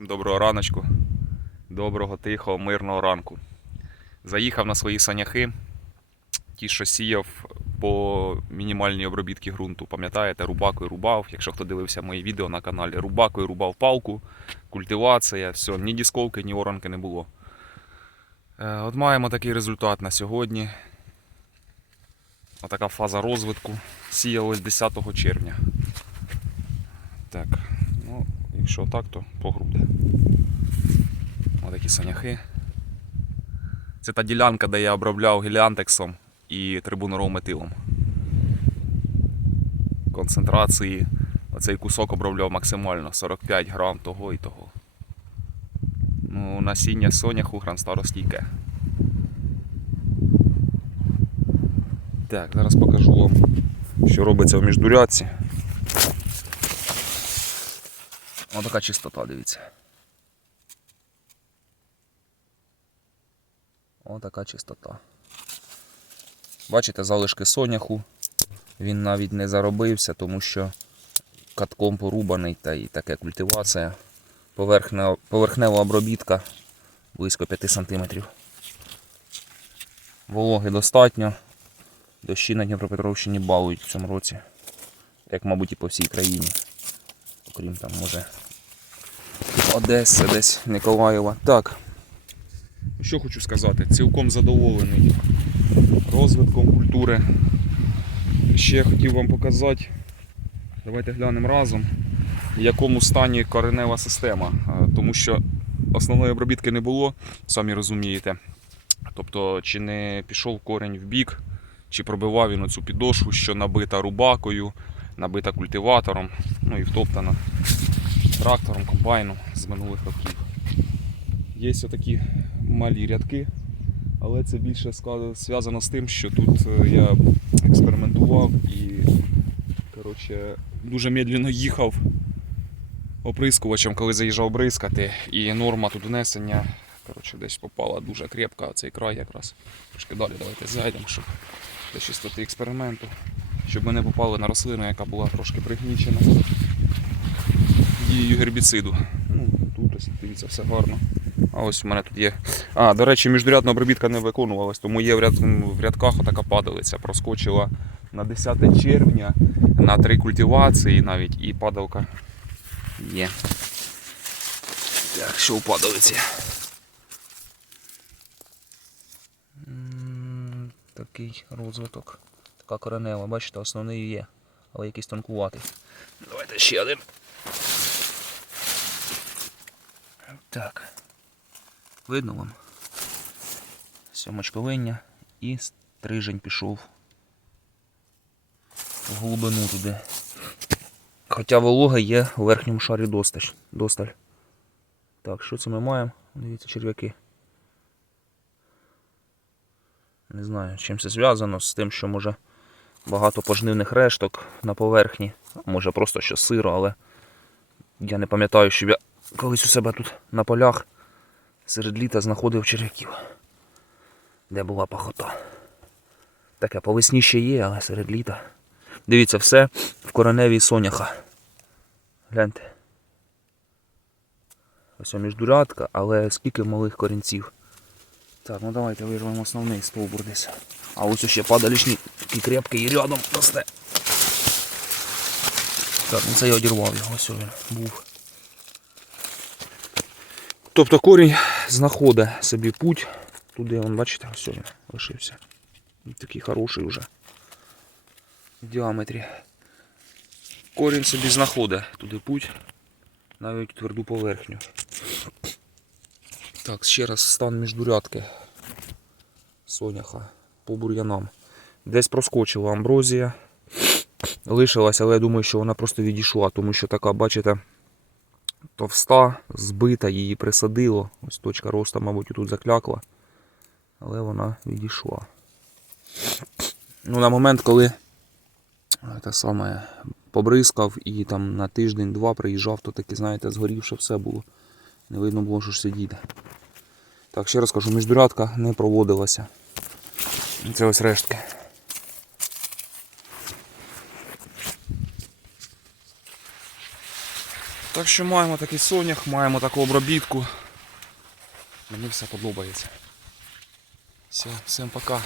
Доброго раночку, доброго, тихого, мирного ранку. Заїхав на свої саняхи, ті, що сіяв по мінімальній обробітки ґрунту. Пам'ятаєте, рубакою рубав. Якщо хто дивився мої відео на каналі, рубакою рубав палку, культивація, все, ні дісковки, ні оранки не було. Е, От маємо такий результат на сьогодні. Отака фаза розвитку. Сіялось 10 червня. Так, якщо так, то погрубде. Отакі саняхи. Це та ділянка, де я обробляв геліантексом і трибуноровметилом. Концентрації оцей кусок обробляв максимально 45 грам того і того. Ну, насіння соняху гранстаростійке. Так, зараз покажу вам, що робиться в міждурядці. Ось така чистота, дивіться. Ось така чистота. Бачите, залишки соняху. Він навіть не заробився, тому що катком порубаний та і таке культивація. Поверхнева, поверхнева обробітка близько 5 см. Вологи достатньо. Дощі на Дніпропетровщині балують в цьому році. Як, мабуть, і по всій країні. Окрім там, може, Одеси, десь Миколаєва. Так. Що хочу сказати, цілком задоволений розвитком культури. Ще хотів вам показати, давайте глянемо разом, в якому стані коренева система. Е, Тому що основної обробітки не було, самі розумієте. Тобто, чи не пішов корінь в бік, чи пробивав він оцю підошву, що набита рубакою, набита культиватором, ну і втоптана трактором, комбайном з минулих років. Є такі малі рядки, але це більше зв'язано з тим, що тут е, я експериментував і коротше, дуже медленно їхав оприскувачем, коли заїжджав бризкати, і норма тут внесення коротше, десь попала дуже крепко, а цей край якраз. Трошки далі давайте зайдемо, щоб для чистоти експерименту, щоб ми не попали на рослину, яка була трошки пригнічена дією гербіциду. Ну, тут ось дивіться, все гарно. А ось у мене тут є. А, до речі, міждурядна обробітка не виконувалась, тому є в, ряд... в рядках отака падалиця. Проскочила на 10 червня на три культивації навіть і падалка є. Так, що у падалиці? Такий розвиток. Така коренева, бачите, основний є, але якийсь тонкуватий. Давайте ще один. Так. Видно вам? Сьомочковиння і стрижень пішов в глибину туди. Хоча волога є у верхньому шарі досталь. досталь. Так, що це ми маємо? Дивіться, черв'яки. Не знаю, чим це зв'язано з тим, що може багато пожнивних решток на поверхні. Може просто що сиро, але я не пам'ятаю, щоб я колись у себе тут на полях серед літа знаходив черв'яків. Де була пахота. Таке по весні ще є, але серед літа. Дивіться, все в кореневій соняха. Гляньте. Ось міждурядка, але скільки малих корінців. Так, ну давайте вирвемо основний стовбур десь. А ось ще падалішній такий крепкий і рядом росте. Так, ну це я одірвав його, ось він був. Тобто корінь знаходить собі путь. Туди, вон, бачите, ось він лишився. Такий хороший вже. В діаметрі. Корінь собі знаходить туди путь. Навіть тверду поверхню. Так, ще раз стан міждурядки соняха по бур'янам. Десь проскочила амброзія. Лишилась, але я думаю, що вона просто відійшла, тому що така, бачите, товста, збита, її присадило. Ось точка росту, мабуть, тут заклякла. Але вона відійшла. Ну, на момент, коли е, те саме побризкав і там на тиждень-два приїжджав, то таки, знаєте, згорівше все було. Не видно було, що ж сидіти. Так, ще раз кажу, міждурядка не проводилася. Це ось рештки. Так що маємо такий сонях, маємо таку обробітку. Мені все подобається. Все, всім пока.